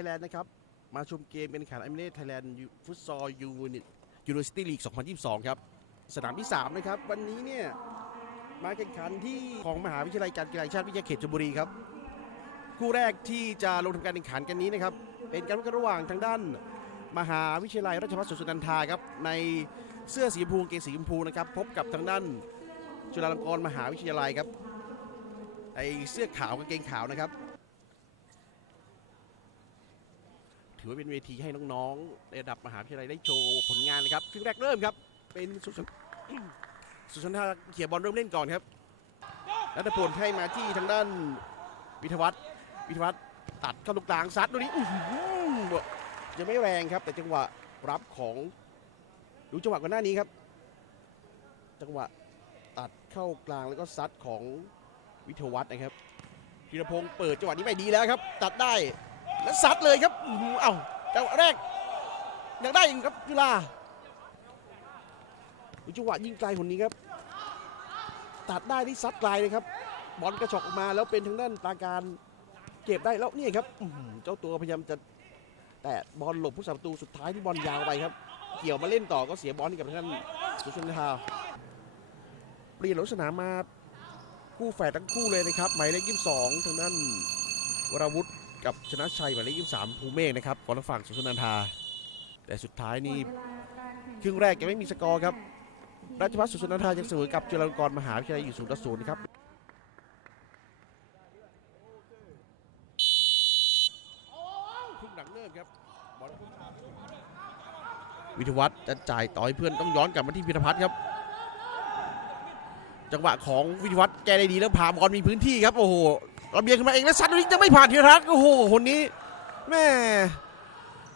ยแลนด์นะครับ มาชมเกมเป็นขันอเมเน่ไทยแลนด์ฟุตซอลยูนิตยูนิเวอร์ซิตี้ลีก 2022 ครับ สนามที่ 3 นะครับ วันนี้เนี่ย มาแข่งขันที่ของมหาวิทยาลัยการกีฬาชาติวิทยาเขตชลบุรีครับ คู่แรกที่จะลงทำการแข่งขันกันนี้นะครับ เป็นการพบกันระหว่างทางด้าน มหาวิทยาลัยราชภัฏสุนันทาครับ ในเสื้อสีชมพูกางเกงสีชมพูนะครับ พบกับทางด้านจุฬาลงกรณ์มหาวิทยาลัยครับไอเสื้อขาวกางเกงขาวนะครับ ถือว่าเป็นเวทีให้น้องๆในระดับมหาวิทยาลัยได้โชว์ผลงานนะครับครึ่งแรกเริ่มครับ เป็นสุสันสุสันทาเขี่ยบอลเริ่มเล่นก่อนครับแล้วตะโพนให้มาที่ทางด้านวิทยวัฒน์วิทยวัฒน์ตัดเข้าลูกกลางซัดดูนี้ยังไม่แรงครับ แต่จังหวะรับของดูจังหวะก่อนหน้านี้ครับ จังหวะตัดเข้ากลางแล้วก็ซัดของวิทยวัฒน์นะครับธีรพงศ์เปิดจังหวะนี้ไม่ดีแล้วครับ ตัดได้ แล้วซัดเลยครับอื้อหือเอ้าจังหวะแรกยังได้อยู่ครับจุฬาจังหวะยิงไกลคนนี้ครับ ตัดได้ที่ซัดไกลเลยครับ บอลกระชอกออกมาแล้วเป็นทางด้านปาการเก็บได้แล้วนี่ครับเจ้าตัวพยายามจะแตะบอลหลบผู้สาประตูสุดท้ายที่บอลยาวไปครับ เกี่ยวมาเล่นต่อก็เสียบอลให้กับทางด้านสุชนทาเปลี่ยนลงสนามมาคู่แฝดทั้งคู่เลยนะครับหมายเลขยี่สิบสองทางด้านวราวุธ กับชนะชัยหมายเลขยี่สามภูเมฆนะครับของทางฝั่งสุชนันทา แต่สุดท้ายนี่ครึ่งแรกยังไม่มีสกอร์ครับราชพัฒสุชนันทายังเสมอกับจุฬาลงกรณ์มหาวิทยาลัยอยู่ศูนย์ต่อศูนย์นะครับครึ่งหลังเริ่มครับบอลวิทยวัฒน์จะจ่ายต่อให้เพื่อนต้องย้อนกลับมาที่พิรพัฒน์ครับ จังหวะของวิทยวัฒน์แกได้ดีแล้วพาบอลมีพื้นที่ครับโอ้โห ระเบียงขึ้นมาเองแล้วซัดลูกนี้จะไม่ผ่านธีรรัตน์โอ้โหคนนี้แม่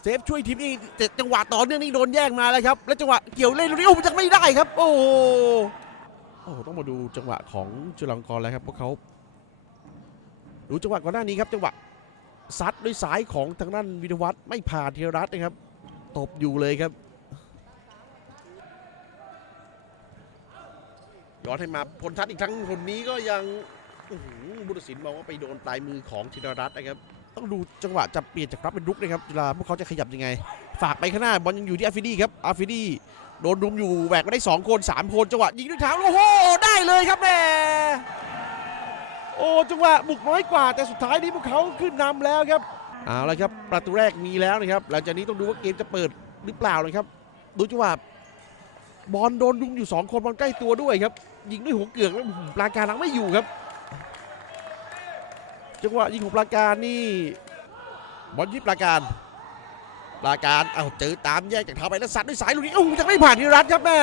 เซฟช่วยทีมเองแต่จังหวะต่อเนื่องนี่โดนแย่งมาแล้วครับ แล้วจังหวะเกี่ยวเล่นลูกนี้โอ้โหจะไม่ได้ครับ โอ้โหโอ้ต้องมาดูจังหวะของจุฬาลงกรแล้วครับพวกเขาดูจังหวะก่อนหน้านี้ครับจังหวะซัดด้วยสายของทางด้านวิทวัฒน์ไม่ผ่านธีรรัตน์นะครับตบอยู่เลยครับย้อนให้มาพลทัศน์อีกครั้งคนนี้ก็ยัง อื้อหือบุตรศิลป์มองว่าไปโดนปลายมือของธีรรัตน์นะครับ ต้องดูจังหวะจะเปลี่ยนจากรับเป็นรุกนะครับจุฬาพวกเขาจะขยับยังไง ฝากไปข้างหน้าบอลยังอยู่ที่อาฟิดี้ครับอาฟิดี้โดนรุมอยู่แหวกมาได้ 2 คน 3 คนจังหวะยิงด้วยเท้าโอ้โหได้เลยครับแม่โอ้จังหวะบุกน้อยกว่าแต่สุดท้ายนี้พวกเขาขึ้นนำแล้วครับเอาละครับประตูแรกมีแล้วนะครับหลังจากนี้ต้องดูว่าเกมจะเปิดหรือเปล่านะครับดูจังหวะบอลโดนรุมอยู่สองคนบอลใกล้ตัวด้วยครับยิงด้วยหัวเกือกแล้วปราการหลังไม่อยู่ครับ จังหวะยิงของปราการนี่บอลยิงปราการปราการเอาเจอตามแยกจากเท้าไปแล้วซัดด้วยสายลูกนี้โอ้ยังไม่ผ่านธีรัตน์ครับแม่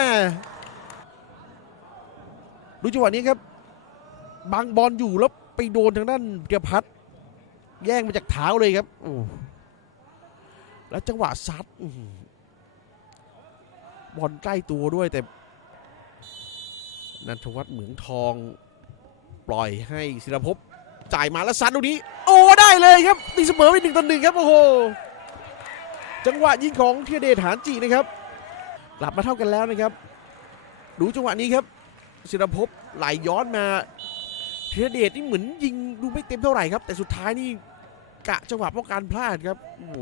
ดูจังหวะนี้ครับบังบอลอยู่แล้วไปโดนทางด้านเดียพัฒน์แย่งมาจากเท้าเลยครับโอ้แล้วจังหวะซัดบอลใกล้ตัวด้วยแต่นันทวัฒน์เหมืองทองปล่อยให้ศิรภพ จ่ายมาแล้วซัดลูกนี้ โอ้ได้เลยครับตีเสมอไปหนึ่งต่อหนึ่งครับโอ้โหจังหวะยิงของเทียเดชหานจีนะครับกลับมาเท่ากันแล้วนะครับดูจังหวะนี้ครับศิรภพไหลย้อนมาเทียเดชนี่เหมือนยิงดูไม่เต็มเท่าไหร่ครับ แต่สุดท้ายนี่กะจังหวะป้องกันพลาดครับโอ้โห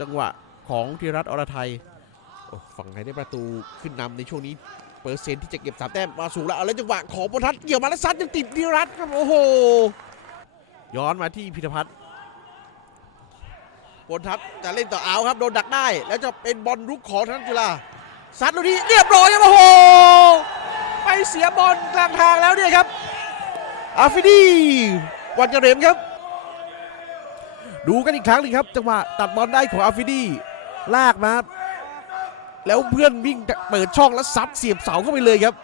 จังหวะของธีรัตน์อรไทยฝั่งไหนได้ประตูขึ้นนำในช่วงนี้ เปอร์เซ็นต์ที่จะเก็บสามแต้มมาสูงแล้วเอาแล้วจังหวะของบรรทัดเกี่ยวมาแล้วซัดยังติดธีรรัตครับโอ้โหย้อนมาที่พิธพัฒน์บนทัศจะเล่นต่อเอาครับโดนดักได้ แล้วจะเป็นบอลรุกของทางจุฬาซัดลูกนี้เรียบร้อยครับโอ้โหไปเสียบอลกลางทางแล้วเนี่ยครับอาฟิดีวันเจริญครับ ดูกันอีกครั้งหนึ่งครับ จังหวะตัดบอลได้ของอาฟิดีลากมา แล้วเพื่อนวิ่งเปิดช่องแล้วซัดเสียบเสาเข้าไปเลยครับ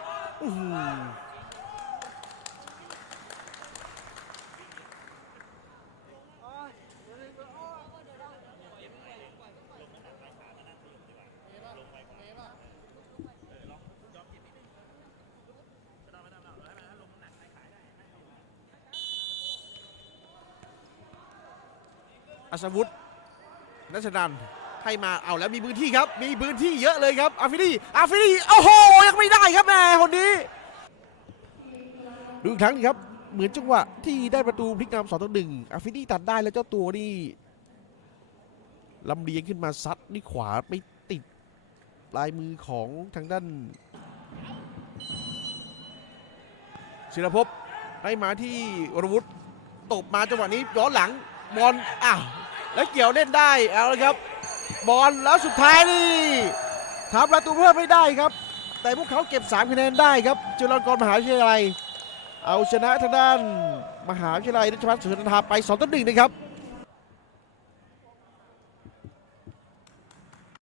อัศวุฒินัชนัน ให้มาเอาแล้วมีพื้นที่ครับ มีพื้นที่เยอะเลยครับอาฟิดีอาฟิดีโอ้โหยังไม่ได้ครับแม่คนนี้ ดูอีกครั้งนึงครับ เหมือนจังหวะที่ได้ประตูพลิกนำสองต่อหนึ่งอาฟิดีตัดได้แล้วเจ้าตัวนี่ลำเลียงขึ้นมาซัดนี่ขวาไปติดปลายมือของทางด้านศิลภพให้มาที่วรวุฒิตบมาจังหวะนี้ย้อนหลังบอลอ้าวแล้วเกี่ยวเล่นได้เอาละครับ บอลแล้วสุดท้ายนี่ทำประตูเพิ่มไม่ได้ครับ แต่พวกเขาเก็บ3คะแนนได้ครับจุฬาลงกรณ์มหาวิทยาลัย เอาชนะทางด้านมหาวิทยาลัยราชภัฏสุนทรภาไป2ต่อ1นะครับ